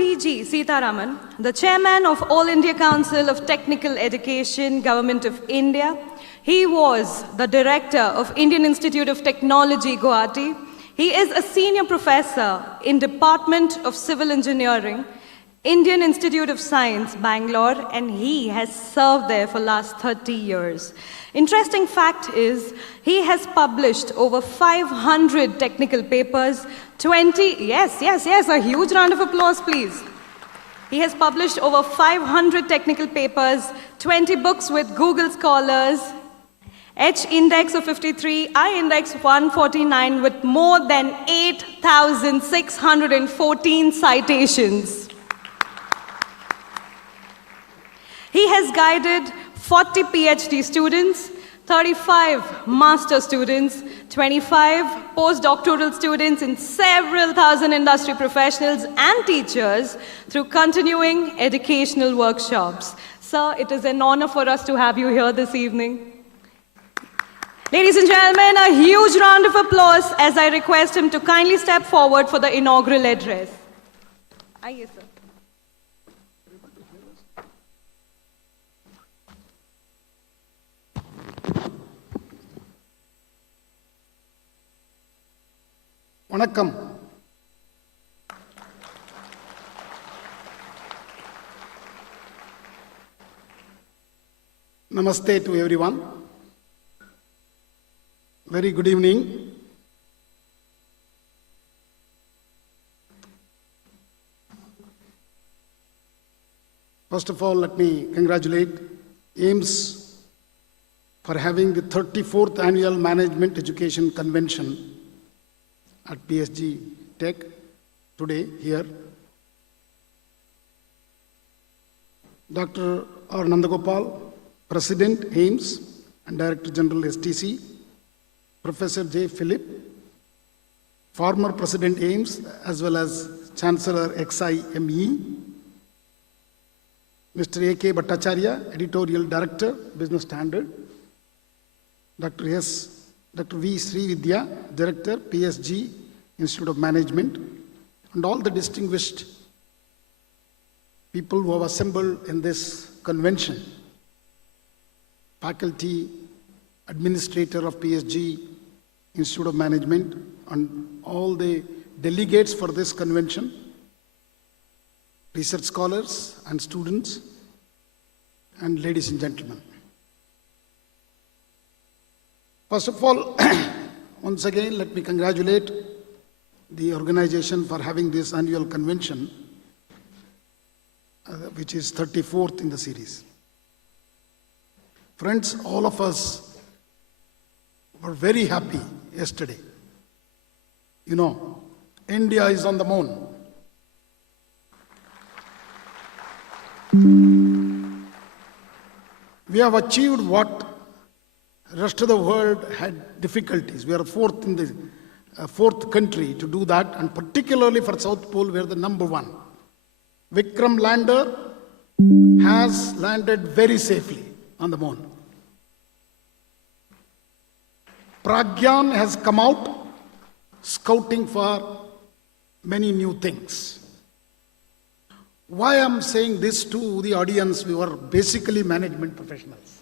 T.G. Sitharam, the Chairman of All India Council of Technical Education, Government of India. He was the Director of Indian Institute of Technology, Guwahati. He is a Senior Professor in Department of Civil Engineering, Indian Institute of Science, Bangalore, and he has served there for last 30 years. Interesting fact is, he has published over 500 technical papers, a huge round of applause, please. He has published over 500 technical papers, 20 books with Google Scholars, H index of 53, I index 149 with more than 8,614 citations. He has guided 40 PhD students, 35 master students, 25 postdoctoral students, and several thousand industry professionals and teachers through continuing educational workshops. Sir, it is an honor for us to have you here this evening. Ladies and gentlemen, a huge round of applause as I request him to kindly step forward for the inaugural address. Aye, sir. வணக்கம். Namaste to everyone. Very good evening. First of all, let me congratulate AIMS for having the 34th Annual Management Education Convention at PSG Tech today here. Dr. R. Nandagopal, President AIMS and Director General STC, Professor J. Philip, former President AIMS as well as Chancellor XIME, Mr. A.K. Bhattacharya, Editorial Director, Business Standard, Dr. V. Srividya, Director, PSG Institute of Management, and all the distinguished people who have assembled in this convention, faculty, administrator of PSG Institute of Management, and all the delegates for this convention, research scholars and students, and ladies and gentlemen. First of all, once again, let me congratulate the organization for having this annual convention, which is 34th in the series. Friends, all of us were very happy yesterday. You know, India is on the moon. We have achieved what the rest of the world had difficulties. We are fourth in the fourth country to do that, and particularly for South Pole, we are the number one. Vikram lander has landed very safely on the moon. Pragyan has come out scouting for many new things. Why I'm saying this to the audience? We were basically management professionals.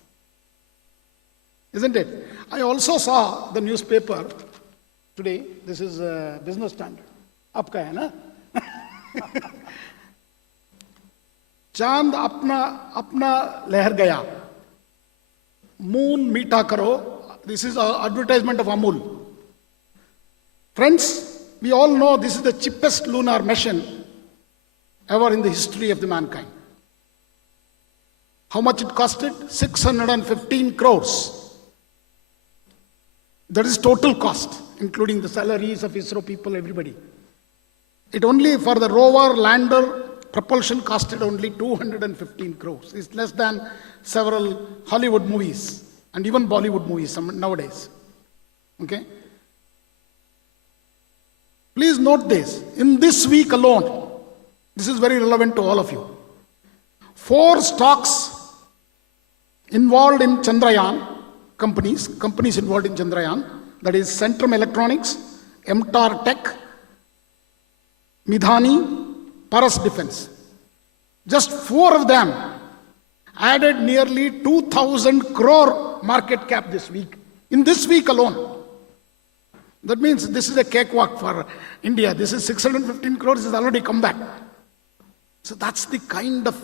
Isn't it? I also saw the newspaper today. This is Business Standard. Aapka hai na? Chand apna leher gaya. Moon meeta karo. This is an advertisement of Amul. Friends, we all know this is the cheapest lunar mission ever in the history of the mankind. How much it costed? 615 crores. That is total cost, including the salaries of ISRO people, everybody. It only for the rover, lander, propulsion costed only 215 crores. It's less than several Hollywood movies and even Bollywood movies nowadays. Okay? Please note this. In this week alone, this is very relevant to all of you. 4 stocks involved in Chandrayaan, companies involved in Chandrayaan, that is Centrum Electronics, MTAR Tech, Midhani, Paras Defense. Just 4 of them added nearly 2,000 crore market cap this week, in this week alone. That means this is a cakewalk for India. This is 615 crores has already come back. So that's the kind of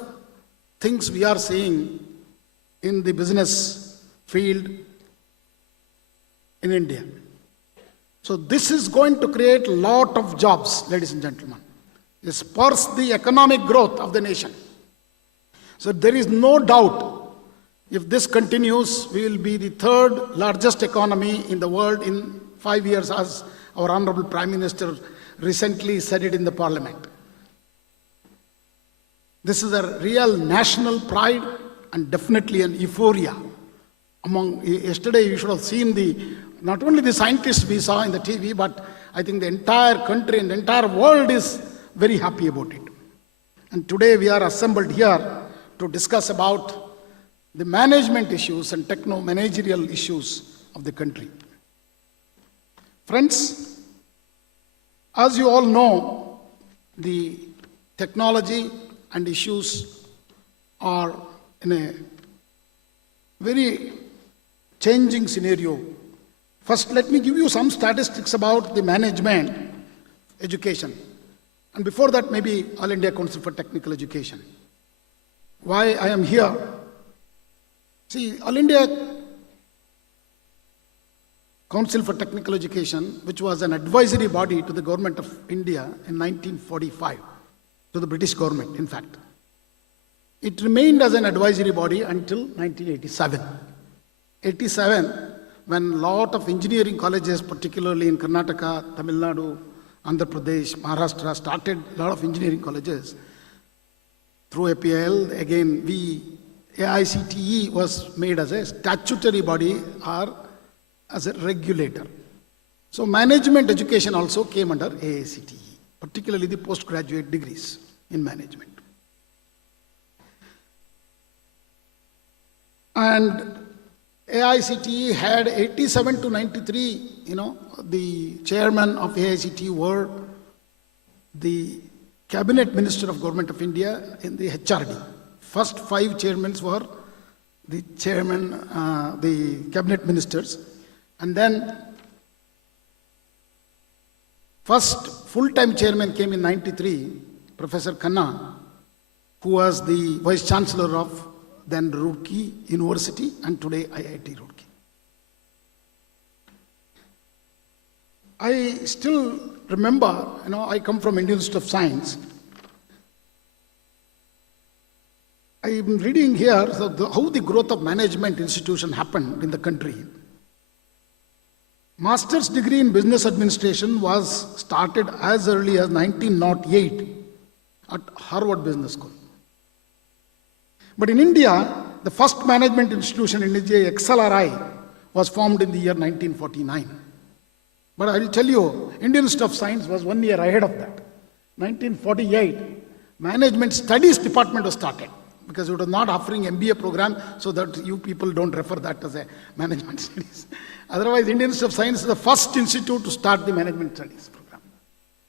things we are seeing in the business field in India. So this is going to create a lot of jobs, ladies and gentlemen. It spurs the economic growth of the nation. So there is no doubt, if this continues, we will be the 3rd largest economy in the world in 5 years, as our Honorable Prime Minister recently said it in the Parliament. This is a real national pride and definitely an euphoria. Yesterday you should have seen not only the scientists we saw in the TV, but I think the entire country and the entire world is very happy about it. And today we are assembled here to discuss about the management issues and techno-managerial issues of the country. Friends, as you all know, the technology and issues are in a very changing scenario. First, let me give you some statistics about the management education. And before that, maybe All India Council for Technical Education. Why I am here? See, All India Council for Technical Education, which was an advisory body to the government of India in 1945, to the British government, in fact. It remained as an advisory body until 1987. 87, when a lot of engineering colleges, particularly in Karnataka, Tamil Nadu, Andhra Pradesh, Maharashtra, started a lot of engineering colleges. Through APL, again, AICTE was made as a statutory body or as a regulator. So management education also came under AICTE, particularly the postgraduate degrees in management. And AICTE had 87 to 93, the chairman of AICTE were the cabinet minister of Government of India in the HRD. First 5 chairmen were the chairman, the cabinet ministers. And then first full-time chairman came in 93, Professor Khanna, who was the vice chancellor of then Roorkee University and today IIT Roorkee. I still remember, I come from Indian Institute of Science. I am reading here how the growth of management institution happened in the country. Master's degree in business administration was started as early as 1908 at Harvard Business School. But in India, the first management institution in India, XLRI, was formed in the year 1949. But I will tell you, Indian Institute of Science was 1 year ahead of that. 1948, Management Studies Department was started because it was not offering MBA program, so that you people don't refer that as a management studies. Otherwise, Indian Institute of Science is the first institute to start the management studies program.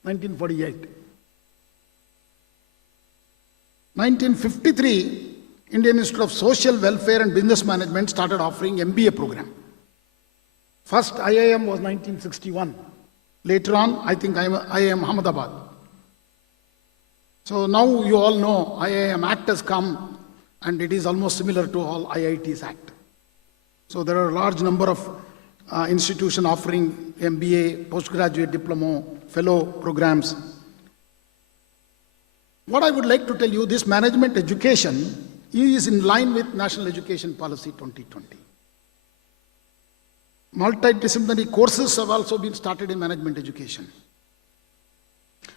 1948. 1953, Indian Institute of Social Welfare and Business Management started offering MBA program. First IIM was 1961. Later on, I think IIM Ahmedabad. So now you all know IIM Act has come and it is almost similar to all IITs Act. So there are a large number of institutions offering MBA, postgraduate diploma, fellow programs. What I would like to tell you, this management education is in line with National Education Policy 2020. Multidisciplinary courses have also been started in management education.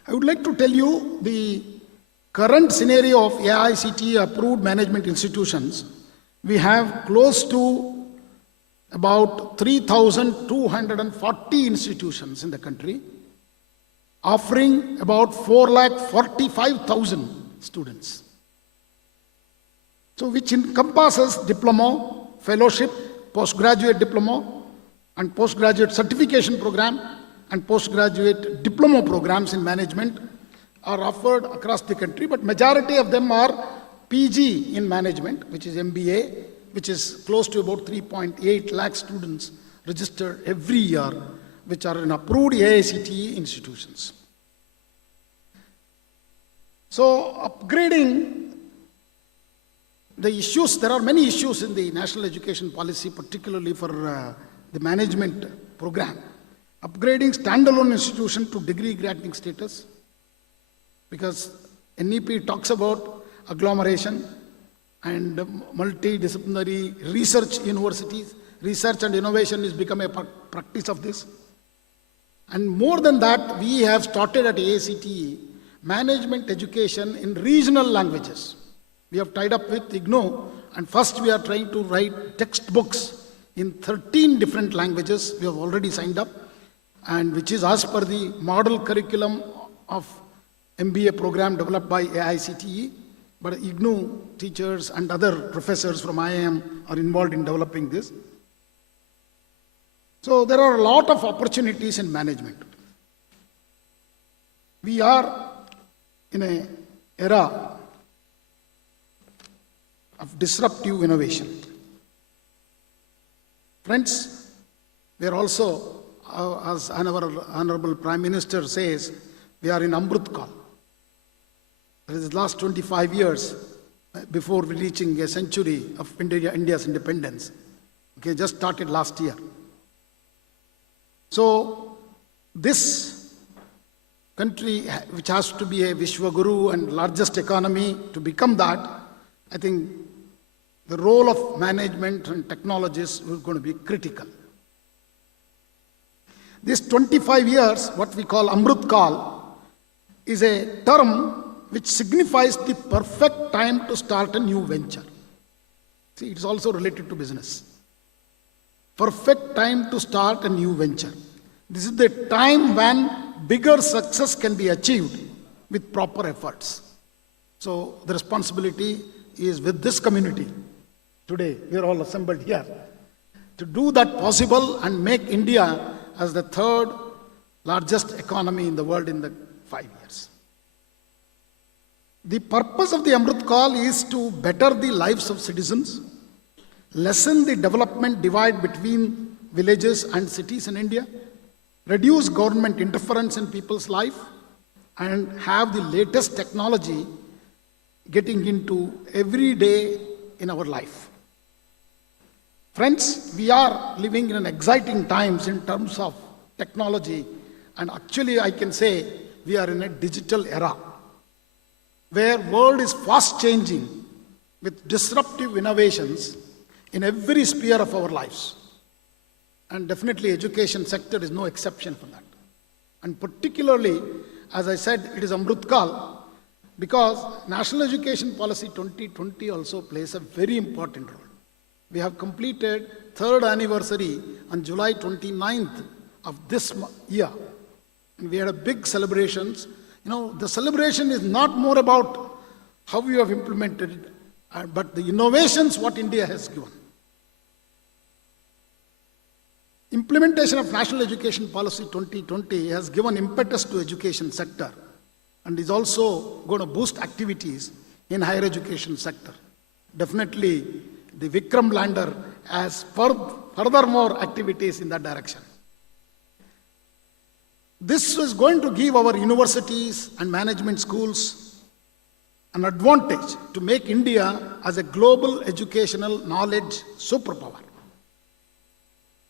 I would like to tell you the current scenario of AICTE approved management institutions. We have close to about 3,240 institutions in the country, offering about 4,45,000 students. So which encompasses diploma, fellowship, postgraduate diploma, and postgraduate certification program, and postgraduate diploma programs in management, are offered across the country, but majority of them are PG in management, which is MBA, which is close to about 3.8 lakh students registered every year, which are in approved AICTE institutions. So upgrading the issues, there are many issues in the national education policy, particularly for the management program. Upgrading standalone institution to degree granting status, because NEP talks about agglomeration and multidisciplinary research universities. Research and innovation is become a practice of this. And more than that, we have started at AICTE management education in regional languages. We have tied up with IGNOU, and first we are trying to write textbooks in 13 different languages. We have already signed up, and which is as per the model curriculum of MBA program developed by AICTE, but IGNOU teachers and other professors from IIM are involved in developing this. So there are a lot of opportunities in management. We are in an era of disruptive innovation. Friends, we are also, as our Honorable Prime Minister says, we are in Amrut Kal. That is the last 25 years before reaching a century of India's independence. Okay, just started last year. So this country, which has to be a Vishwaguru and largest economy, to become that, I think the role of management and technologies is going to be critical. This 25 years, what we call Amrut Kal, is a term which signifies the perfect time to start a new venture. See, it's also related to business. Perfect time to start a new venture. This is the time when bigger success can be achieved with proper efforts. So the responsibility is with this community. Today, we are all assembled here to do that possible and make India as the third largest economy in the world in the 5 years. The purpose of the Amrut Kal is to better the lives of citizens, lessen the development divide between villages and cities in India, reduce government interference in people's life, and have the latest technology getting into every day in our life. Friends, we are living in exciting times in terms of technology, and actually I can say we are in a digital era where world is fast changing with disruptive innovations in every sphere of our lives. And definitely education sector is no exception for that. And particularly, as I said, it is Amrut Kal because National Education Policy 2020 also plays a very important role. We have completed 3rd anniversary on July 29th of this year. And we had a big celebrations. You know, the celebration is not more about how we have implemented it, but the innovations what India has given. Implementation of National Education Policy 2020 has given impetus to education sector and is also going to boost activities in higher education sector. Definitely, the Vikram lander has furthermore activities in that direction. This is going to give our universities and management schools an advantage to make India as a global educational knowledge superpower.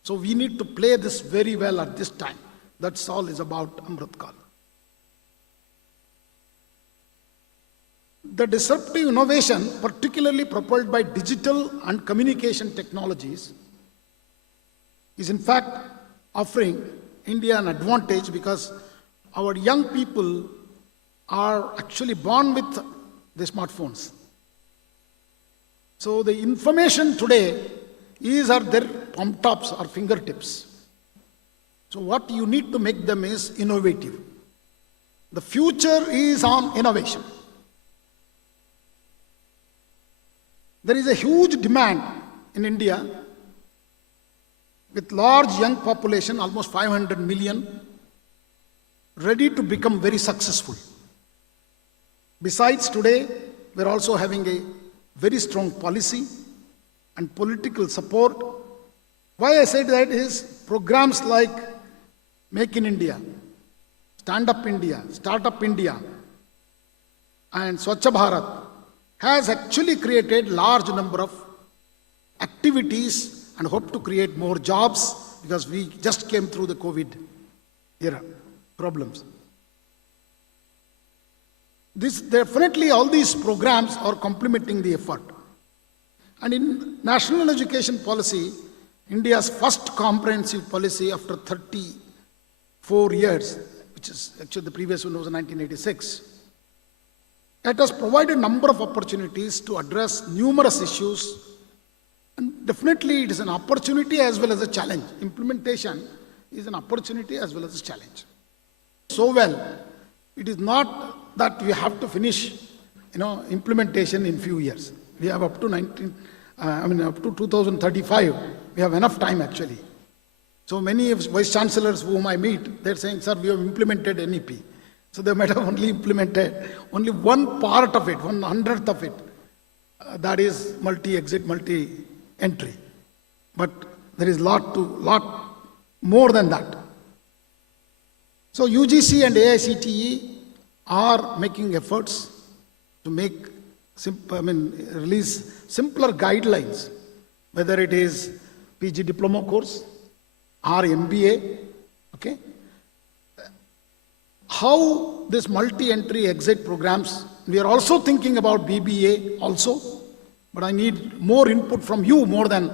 So we need to play this very well at this time. That's all is about Amrut Kal. The disruptive innovation, particularly propelled by digital and communication technologies, is in fact offering India an advantage because our young people are actually born with the smartphones. So the information today is at their palm tops or fingertips. So what you need to make them is innovative. The future is on innovation. There is a huge demand in India with large young population, almost 500 million, ready to become very successful. Besides, today, we're also having a very strong policy and political support. Why I said that is programs like Make in India, Stand Up India, Startup India, and Swachh Bharat has actually created large number of activities and hope to create more jobs because we just came through the COVID era problems. This definitely all these programs are complementing the effort. And in national education policy, India's first comprehensive policy after 34 years, which is actually the previous one was in 1986, it has provided a number of opportunities to address numerous issues. And definitely it is an opportunity as well as a challenge. Implementation is an opportunity as well as a challenge. So well, it is not that we have to finish, implementation in few years. We have up to up to 2035. We have enough time actually. So many vice chancellors whom I meet, they're saying, sir, we have implemented NEP. So they might have only implemented only one part of it, 1/100th of it. That is multi-exit, multi-entry. But there is lot more than that. So UGC and AICTE are making efforts to make release simpler guidelines, whether it is PG diploma course or MBA. Okay, how this multi-entry exit programs. We are also thinking about BBA also, but I need more input from you more than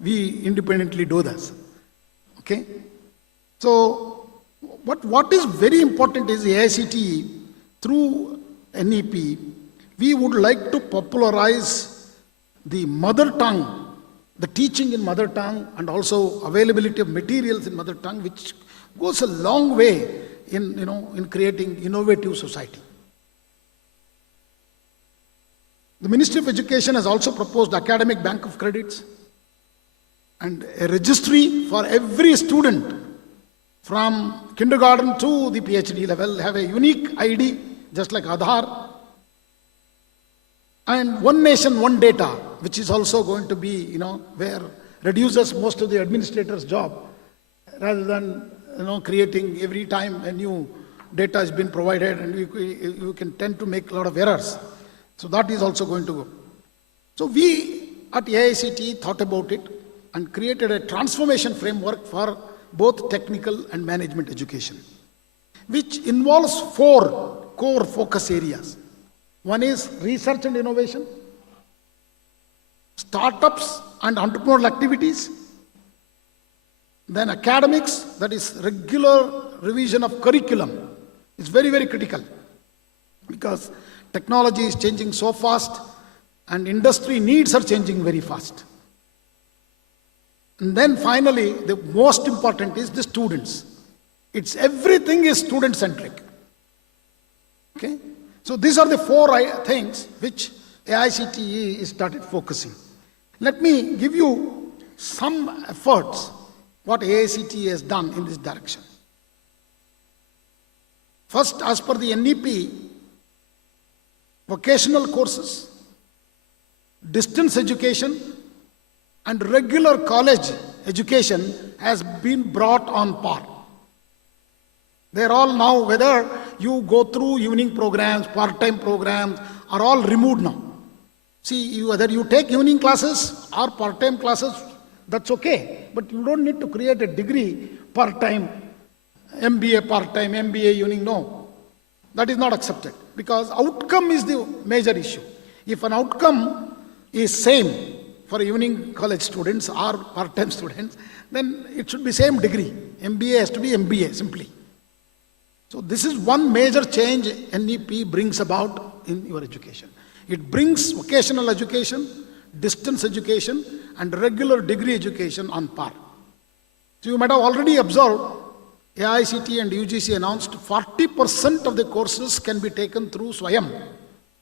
we independently do this. Okay, so what is very important is AICTE through NEP. We would like to popularize the mother tongue, the teaching in mother tongue, and also availability of materials in mother tongue, which goes a long way in creating innovative society. The Ministry of Education has also proposed academic bank of credits and a registry for every student from kindergarten to the PhD level, have a unique ID, just like Aadhaar. And one nation, one data, which is also going to be, where reduces most of the administrator's job, rather than, creating every time a new data has been provided, and you can tend to make a lot of errors. So that is also going to go. So we at AICTE thought about it and created a transformation framework for both technical and management education, which involves 4 core focus areas. One is research and innovation, startups and entrepreneurial activities, then academics, that is regular revision of curriculum. It's very, very critical because technology is changing so fast and industry needs are changing very fast. And then finally, the most important is the students. Everything is student-centric. Okay? So these are the 4 things which AICTE is started focusing. Let me give you some efforts what AICTE has done in this direction. First, as per the NEP, vocational courses, distance education, and regular college education has been brought on par. They're all now, whether you go through evening programs, part-time programs, are all removed now. See, whether you take evening classes or part-time classes, that's okay. But you don't need to create a degree part-time, MBA part-time, MBA evening, no. That is not accepted because outcome is the major issue. If an outcome is same for evening college students or part-time students, then it should be same degree. MBA has to be MBA simply. So this is one major change NEP brings about in your education. It brings vocational education, distance education, and regular degree education on par. So you might have already observed, AICTE and UGC announced 40% of the courses can be taken through Swayam,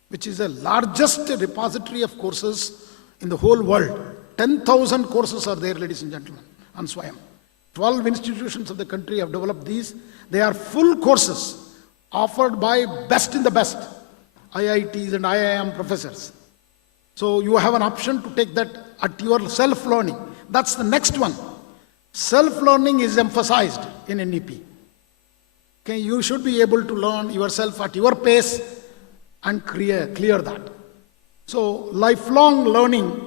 which is the largest repository of courses in the whole world. 10,000 courses are there, ladies and gentlemen, on Swayam. 12 institutions of the country have developed these. They are full courses offered by best in the best IITs and IIM professors. So you have an option to take that at your self-learning. That's the next one. Self-learning is emphasized in NEP. Okay, you should be able to learn yourself at your pace and clear that. So lifelong learning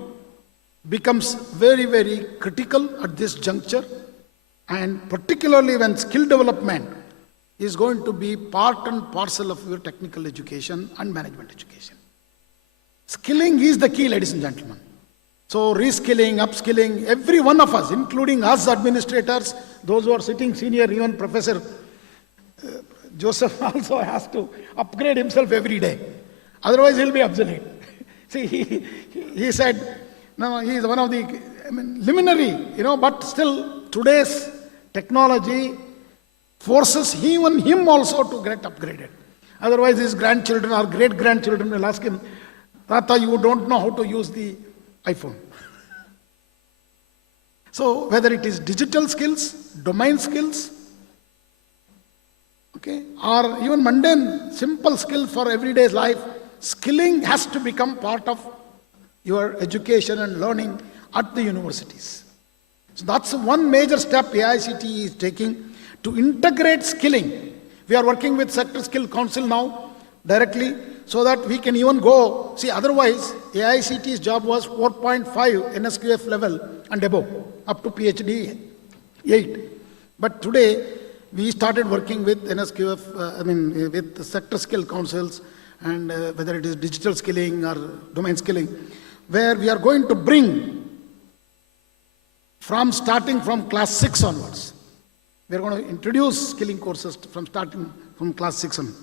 becomes very, very critical at this juncture, and particularly when skill development is going to be part and parcel of your technical education and management education. Skilling is the key, ladies and gentlemen. So reskilling, upskilling, every one of us, including us administrators, those who are sitting senior, even Professor Joseph also has to upgrade himself every day. Otherwise he'll be obsolete. See, he said, no, he is one of the luminary, but still today's technology forces even him also to get upgraded. Otherwise his grandchildren or great-grandchildren will ask him, Tata, you don't know how to use the iPhone. So whether it is digital skills, domain skills, okay, or even mundane, simple skill for everyday life, skilling has to become part of your education and learning at the universities. So that's one major step AICTE is taking to integrate skilling. We are working with Sector Skill Council now directly so that we can even go. See, otherwise AICTE's job was 4.5 NSQF level and above, up to PhD 8. But today we started working with NSQF, with the Sector Skill Councils, and whether it is digital skilling or domain skilling, where we are going to bring starting from class 6 onwards. We are going to introduce skilling courses starting from class 6 on.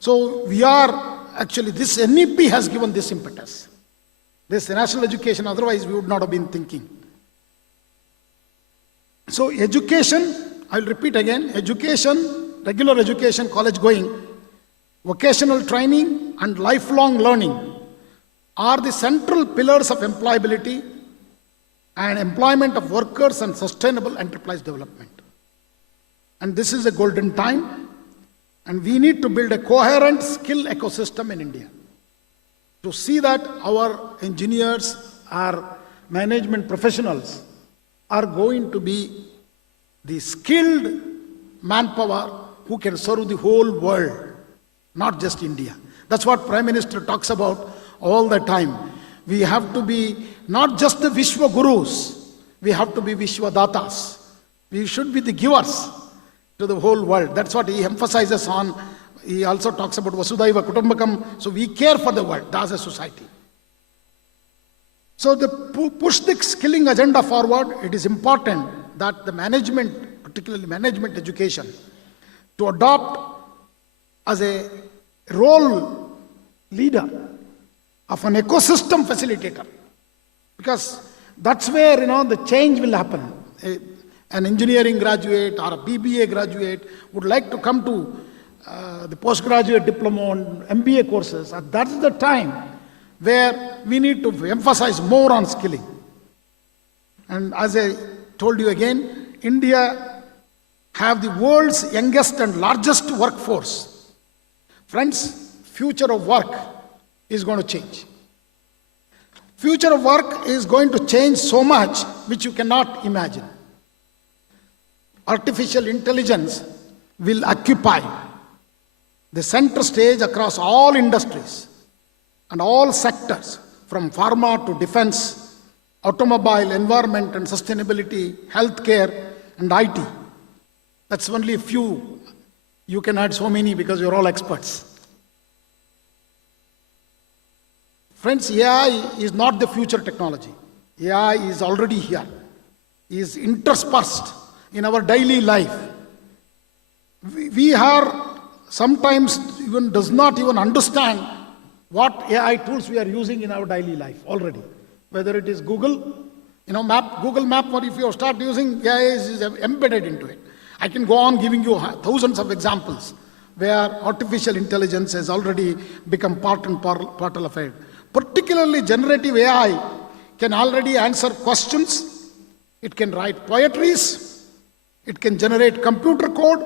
So we are actually, this NEP has given this impetus. This national education, otherwise we would not have been thinking. So education, I'll repeat again, education, regular education, college going, vocational training and lifelong learning are the central pillars of employability and employment of workers and sustainable enterprise development. And this is a golden time, and we need to build a coherent skill ecosystem in India to see that our engineers, our management professionals are going to be the skilled manpower who can serve the whole world, not just India. That's what Prime Minister talks about all the time. We have to be not just the Vishwa Gurus, we have to be Vishwa Datas. We should be the givers to the whole world. That's what he emphasizes on. He also talks about Vasudhaiva Kutumbakam. So we care for the world as a society. So to push the skilling agenda forward, it is important that the management, particularly management education, to adopt as a role leader of an ecosystem facilitator, because that's where the change will happen. An engineering graduate or a BBA graduate would like to come to the postgraduate diploma and MBA courses. And that's the time where we need to emphasize more on skilling. And as I told you again, India have the world's youngest and largest workforce. Friends, future of work is going to change. Future of work is going to change so much which you cannot imagine. Artificial intelligence will occupy the center stage across all industries and all sectors, from pharma to defense, automobile, environment and sustainability, healthcare and IT. That's only a few. You can add so many because you're all experts. Friends, AI is not the future technology. AI is already here. It is interspersed in our daily life. We are sometimes does not even understand what AI tools we are using in our daily life already. Whether it is Google Map, or if you start using AI is embedded into it. I can go on giving you thousands of examples where artificial intelligence has already become part and parcel of it. Particularly generative AI can already answer questions, it can write poetries, it can generate computer code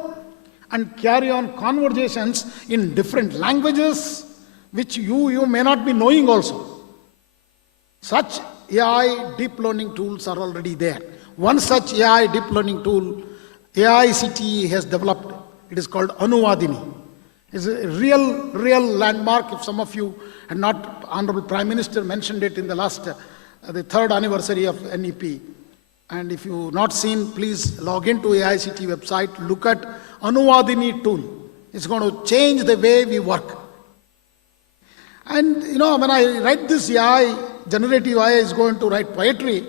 and carry on conversations in different languages which you may not be knowing also. Such AI deep learning tools are already there. One such AI deep learning tool AICTE has developed. It is called Anuvadini. It's a real landmark. If some of you had not, Honorable Prime Minister mentioned it in the last, the third anniversary of NEP. And if you have not seen, please log into AICTE website, look at Anuvadini tool. It's going to change the way we work. And when I write this AI, generative AI is going to write poetry,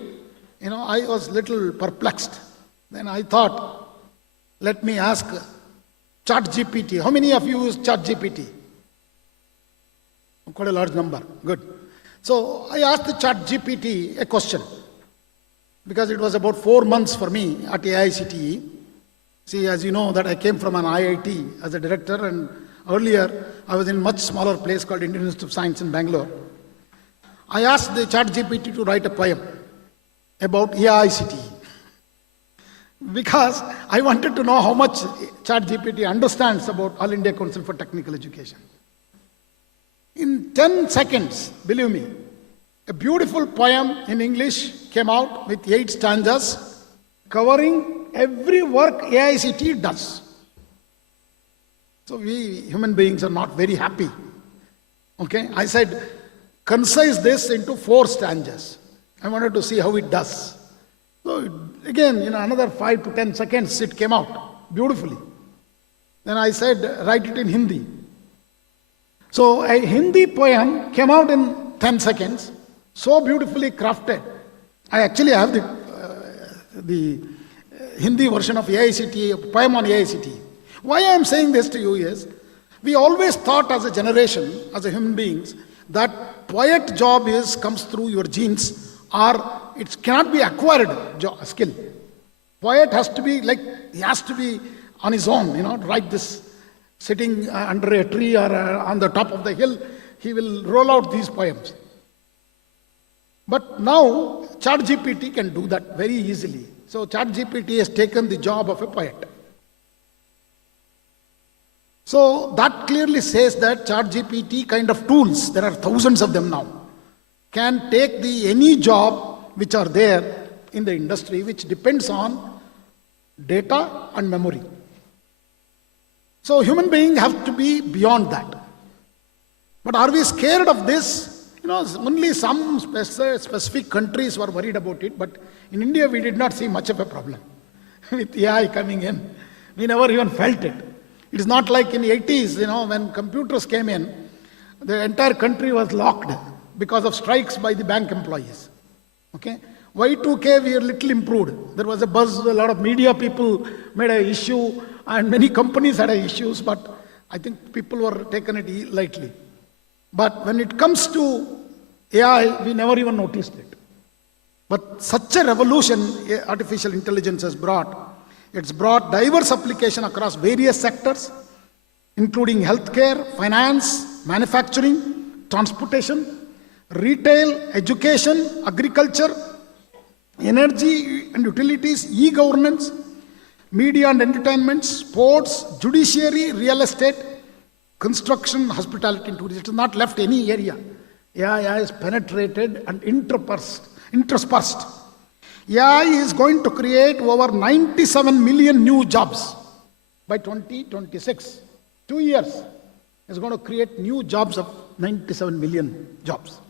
I was little perplexed. Then I thought, let me ask ChatGPT. How many of you use ChatGPT? Quite a large number. Good. So I asked the ChatGPT a question, because it was about 4 months for me at AICTE. See, as you know, that I came from an IIT as a director, and earlier I was in a much smaller place called Indian Institute of Science in Bangalore. I asked the ChatGPT to write a poem about AICTE, because I wanted to know how much ChatGPT understands about All India Council for Technical Education. In 10 seconds, believe me, a beautiful poem in English came out with 8 stanzas covering every work AICTE does. So we human beings are not very happy. Okay, I said, concise this into 4 stanzas. I wanted to see how it does. So again, another 5 to 10 seconds, it came out beautifully. Then I said, write it in Hindi. So a Hindi poem came out in 10 seconds, so beautifully crafted. I actually have the Hindi version of AICTE, a poem on AICTE. Why I am saying this to you is, we always thought as a generation, as a human beings, that poet job comes through your genes, or it cannot be acquired skill. Poet has to be he has to be on his own, write this, sitting under a tree or on the top of the hill, he will roll out these poems. But now, ChatGPT can do that very easily. So ChatGPT has taken the job of a poet. So that clearly says that ChatGPT kind of tools, there are thousands of them now, can take any job which are there in the industry, which depends on data and memory. So human beings have to be beyond that. But are we scared of this? Only some specific countries were worried about it, but in India we did not see much of a problem with AI coming in. We never even felt it. It is not like in the 80s, when computers came in, the entire country was locked because of strikes by the bank employees. Okay? Y2K, we are little improved. There was a buzz, a lot of media people made an issue, and many companies had issues, but I think people were taking it lightly. But when it comes to AI, we never even noticed it. But such a revolution artificial intelligence has brought. It's brought diverse application across various sectors, including healthcare, finance, manufacturing, transportation, retail, education, agriculture, energy and utilities, e-governance, media and entertainment, sports, judiciary, real estate, construction, hospitality and tourism. It has not left any area. AI is penetrated and interspersed. AI is going to create over 97 million new jobs by 2026. 2 years is going to create new jobs of 97 million jobs.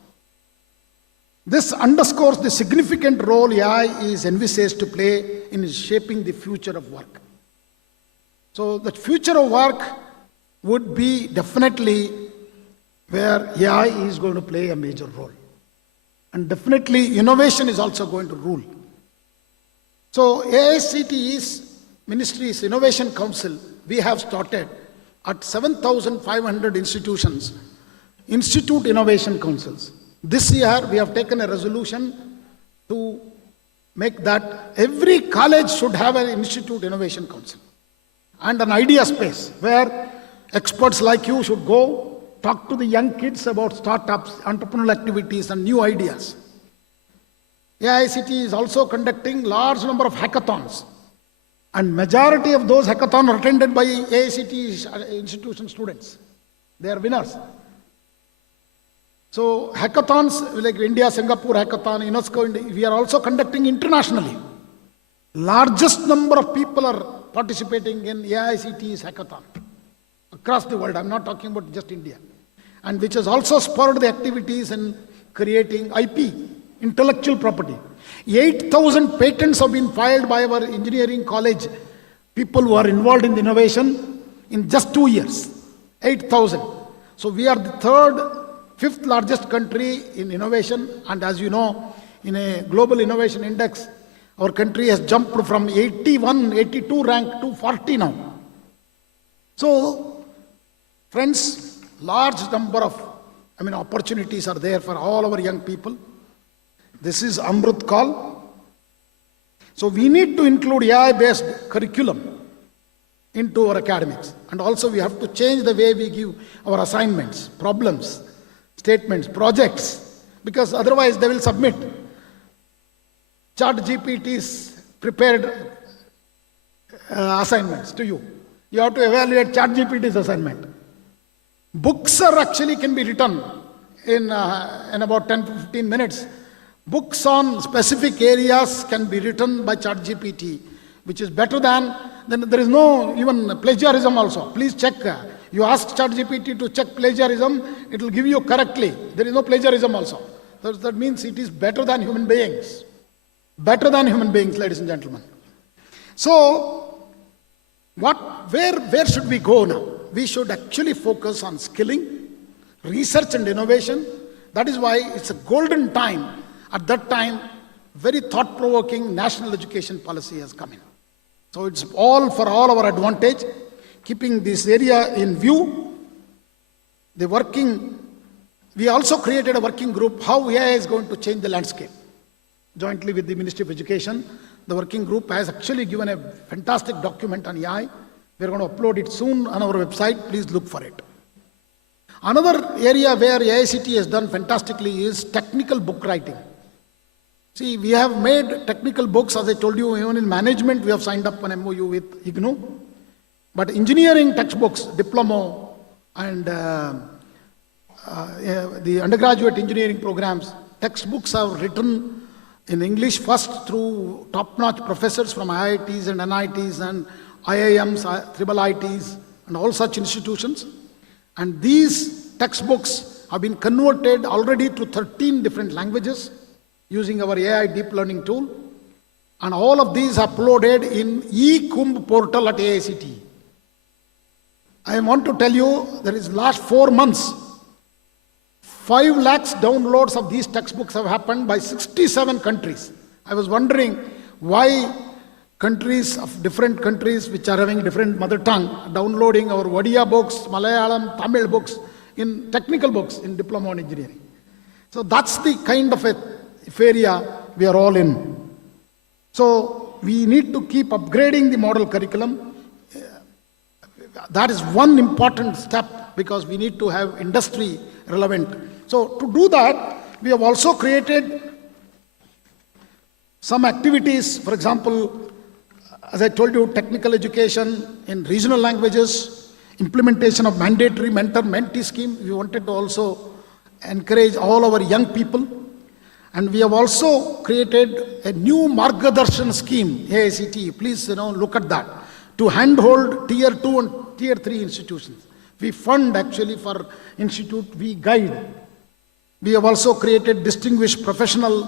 This underscores the significant role AI is envisaged to play in shaping the future of work. So the future of work would be definitely where AI is going to play a major role. And definitely innovation is also going to rule. So AICTE's Ministry's Innovation Council, we have started at 7,500 institutions, Institute Innovation Councils. This year we have taken a resolution to make that every college should have an Institute Innovation Council and an idea space where experts like you should go talk to the young kids about startups, entrepreneurial activities and new ideas. AICTE is also conducting large number of hackathons, and majority of those hackathons are attended by AICTE institution students. They are winners. So hackathons like India, Singapore hackathon, UNESCO, we are also conducting internationally. Largest number of people are participating in AICTEs hackathon across the world. I'm not talking about just India. And which has also spurred the activities in creating IP, intellectual property. 8,000 patents have been filed by our engineering college, people who are involved in the innovation in just 2 years. 8,000. So we are the fifth largest country in innovation, and as you know, in a global innovation index, our country has jumped from 81, 82 rank to 40 now. So, friends, large number of opportunities are there for all our young people. This is Amrut Call. So we need to include AI-based curriculum into our academics. And also we have to change the way we give our assignments, problems, statements, projects, because otherwise they will submit ChatGPT's prepared assignments to you. You have to evaluate ChatGPT's assignment. Books are actually can be written in about 10-15 minutes. Books on specific areas can be written by ChatGPT, which is better then there is no even plagiarism also. Please check. You ask ChatGPT to check plagiarism, it will give you correctly. There is no plagiarism also. That means it is better than human beings. Better than human beings, ladies and gentlemen. So, where should we go now? We should actually focus on skilling, research and innovation. That is why it's a golden time. At that time, very thought-provoking national education policy has come in. So it's all for all our advantage, keeping this area in view. We also created a working group, how AI is going to change the landscape. Jointly with the Ministry of Education, the working group has actually given a fantastic document on AI. We're going to upload it soon on our website. Please look for it. Another area where AICTE has done fantastically is technical book writing. See, we have made technical books, as I told you, even in management, we have signed up an MOU with IGNOU. But engineering textbooks, diploma, and the undergraduate engineering programs, textbooks are written in English first through top-notch professors from IITs and NITs and IIMs, IIITs, and all such institutions. And these textbooks have been converted already to 13 different languages using our AI deep learning tool. And all of these are uploaded in eKumbh portal at AICTE. I want to tell you, there is last 4 months, 5 lakhs downloads of these textbooks have happened by 67 countries. I was wondering why countries of different countries which are having different mother tongue, downloading our Odia books, Malayalam, Tamil books, in technical books in diploma and engineering. So that's the kind of area we are all in. So we need to keep upgrading the model curriculum. That is one important step because we need to have industry relevant. So to do that, we have also created some activities. For example, as I told you, technical education in regional languages, implementation of mandatory mentor-mentee scheme. We wanted to also encourage all our young people. And we have also created a new Margadarshan scheme, AICTE. Please, look at that. To handhold tier 2 and tier 3 institutions. We fund actually for institute, we guide. We have also created distinguished professional,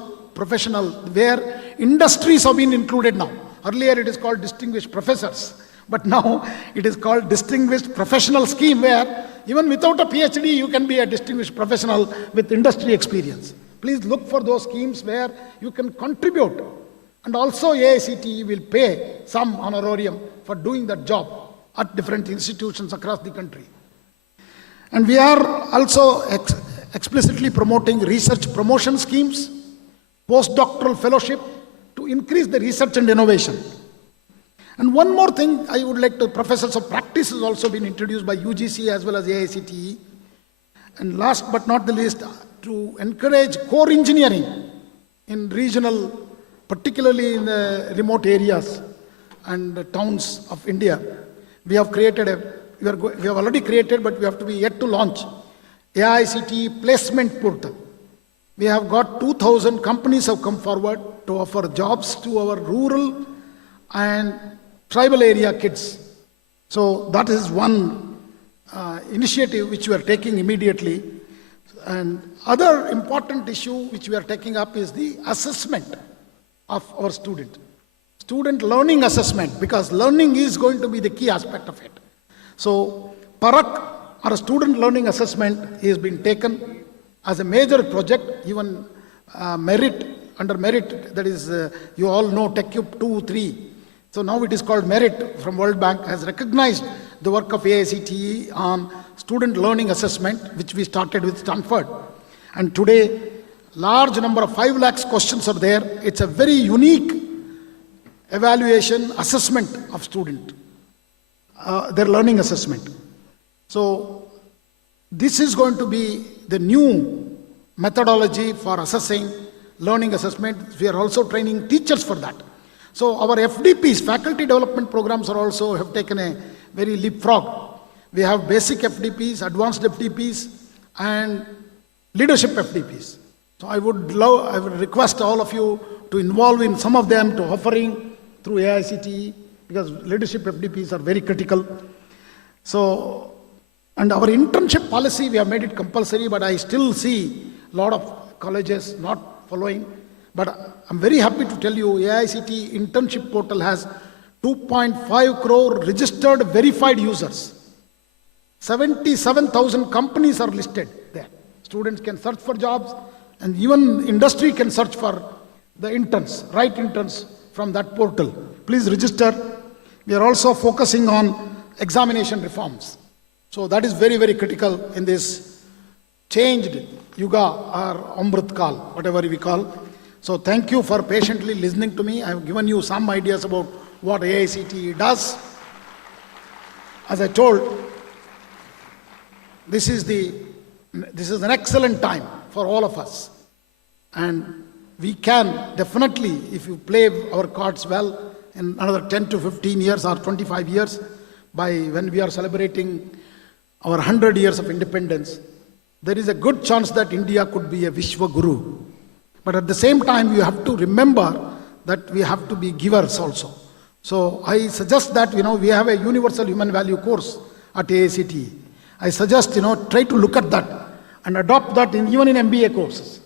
where industries have been included now. Earlier it is called distinguished professors, but now it is called distinguished professional scheme, where even without a PhD, you can be a distinguished professional with industry experience. Please look for those schemes where you can contribute. And also AICTE will pay some honorarium for doing that job at different institutions across the country. And we are also explicitly promoting research promotion schemes, postdoctoral fellowship to increase the research and innovation. And one more thing I would like to, professors of practice has also been introduced by UGC as well as AICTE. And last but not the least, to encourage core engineering in regional, particularly in the remote areas and the towns of India. We have created we have already created, but we have to be yet to launch AICTE placement portal. We have got 2,000 companies have come forward to offer jobs to our rural and tribal area kids. So that is one initiative which we are taking immediately. And other important issue which we are taking up is the assessment of our student learning assessment, because learning is going to be the key aspect of it. So Parak, or a student learning assessment, has been taken as a major project. Even under merit, that is, you all know TechCube 2, 3. So now it is called Merit from World Bank, has recognized the work of AICTE on student learning assessment, which we started with Stanford. And today, large number of 5 lakhs questions are there. It's a very unique evaluation assessment of student, their learning assessment. So this is going to be the new methodology for assessing learning assessment. We are also training teachers for that. So our FDPs, faculty development programs, are also have taken a very leapfrog. We have basic FDPs, advanced FDPs, and leadership FDPs. So I would request all of you to involve in some of them, to offering through AICTE, because leadership FDPs are very critical. So, and our internship policy, we have made it compulsory, but I still see a lot of colleges not following. But I'm very happy to tell you, AICTE internship portal has 2.5 crore registered verified users. 77,000 companies are listed there. Students can search for jobs, and even industry can search for the interns, right interns from that portal. Please register. We are also focusing on examination reforms. So that is very, very critical in this changed Yuga or Amrit Kal, whatever we call. So thank you for patiently listening to me. I have given you some ideas about what AICTE does. As I told, this is an excellent time for all of us. And we can definitely, if you play our cards well, in another 10 to 15 years or 25 years, by when we are celebrating our 100 years of independence, there is a good chance that India could be a Vishwa Guru. But at the same time, you have to remember that we have to be givers also. So I suggest that, we have a universal human value course at AICTE. I suggest, try to look at that and adopt that even in MBA courses.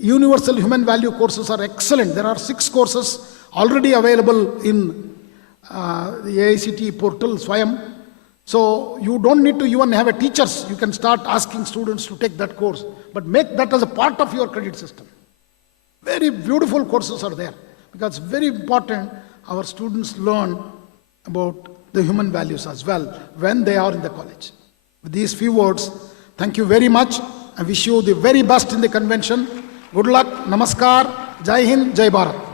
Universal human value courses are excellent. There are 6 courses already available in the AICTE portal, Swayam. So you don't need to even have a teachers. You can start asking students to take that course, but make that as a part of your credit system. Very beautiful courses are there, because it's very important our students learn about the human values as well when they are in the college. With these few words, thank you very much. I wish you the very best in the convention. Good luck. Namaskar. Jai Hind. Jai Bharat.